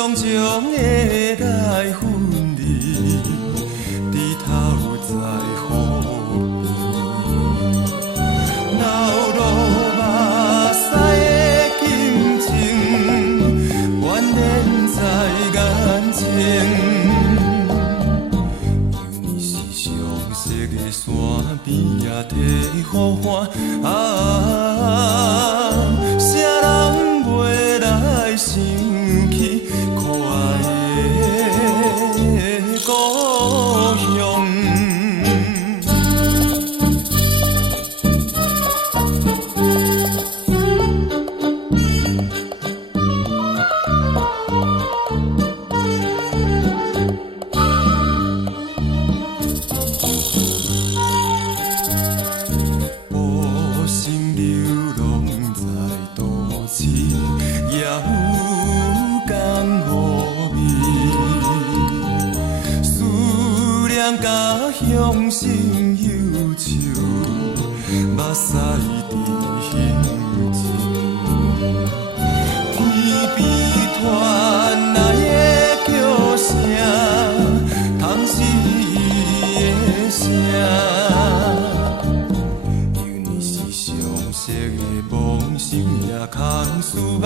重重的来分离，低头在雨边，流落目屎的金情，眷恋在眼前。犹你是相识的山边也替雨看谁人袂来想起可爱的故乡？无心流浪在都市，也有甘无味。思念家乡心忧愁，目屎伫胸前。天边传来的叫声，通是伊的声。相识的梦想也空思梦